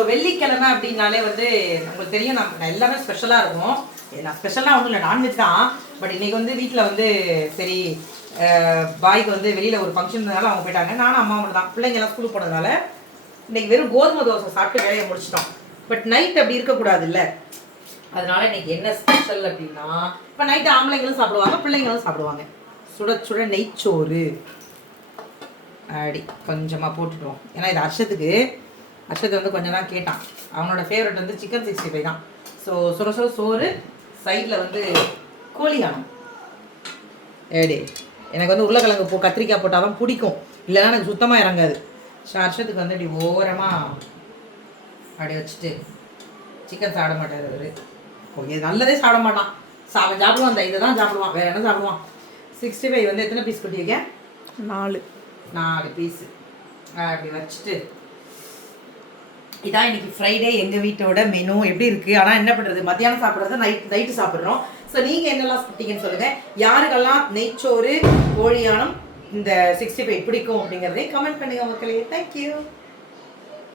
So வெள்ளிக்கிழமை அப்படின்னாலே வந்து உங்களுக்கு தெரியும் நம்ம நான் எல்லாமே ஸ்பெஷலாக இருக்கும் நான் ஸ்பெஷலாக ஒன்றும் இல்லை நான்வெஜ் தான். பட் இன்னைக்கு வந்து வீட்டில் வந்து சரி பாய்க்கு வந்து வெளியில் ஒரு ஃபங்க்ஷன் இருந்தனால அவங்க போயிட்டாங்க. நானும் அம்மா மட்டும் தான். பிள்ளைங்க ஸ்கூல் ஸ்கூலுக்கு போனதுனால இன்னைக்கு வெறும் கோதுமை தோசை சாப்பிட்டு வேலையை முடிச்சிட்டோம். பட் நைட் அப்படி இருக்கக்கூடாதுல்ல. அதனால இன்னைக்கு என்ன ஸ்பெஷல் அப்படின்னா இப்போ நைட்டு ஆம்பளைங்களும் சாப்பிடுவாங்க பிள்ளைங்களும் சாப்பிடுவாங்க. சுட சுட நெய்ச்சோறு. அப்படி கொஞ்சமாக போட்டுட்டோம். ஏன்னா இது அர்ஷத்துக்கு ஹர்ஷத்து வந்து கொஞ்சம் தான் கேட்டான். அவனோட ஃபேவரட் வந்து சிக்கன் சிக்ஸ்டி ஃபைவ் தான். ஸோ சுட சுட சோறு சைடில் வந்து கோழியானம் ஏடி எனக்கு வந்து உருளைக்கிழங்கு போ கத்திரிக்காய் போட்டால் தான் பிடிக்கும். இல்லைன்னா எனக்கு சுத்தமாக இறங்காது. ஸோ ஹர்ஷத்துக்கு வந்து இப்படி ஓரமாக அப்படி வச்சுட்டு சிக்கன் சாப்பிட மாட்டார் அவர். இது நல்லதே சாப்பிட மாட்டான். சாப்பிட சாப்பிடுவான் அந்த இதை தான் சாப்பிடுவான். வேற என்ன சாப்பிடுவான்? சிக்ஸ்டி ஃபைவ் வந்து எத்தனை பீஸ் கொட்டி வைக்க நாலு நாலு பீஸு அப்படி வச்சுட்டு இதான் இன்னைக்கு ஃப்ரைடே எங்கள் வீட்டோட மெனு எப்படி இருக்குது ஆனால் என்ன பண்ணுறது மத்தியானம் சாப்பிட்றது நைட் நைட்டு சாப்பிட்றோம். ஸோ நீங்கள் என்னெல்லாம் சாப்பிட்டீங்கன்னு சொல்லுங்கள் யாருக்கெல்லாம் நெய்ச்சோறு கோழியானம் இந்த சிக்ஸ்டி ஃபைவ் பிடிக்கும் அப்படிங்கிறதையும் கமெண்ட் பண்ணுங்க மக்களே. தேங்க்யூ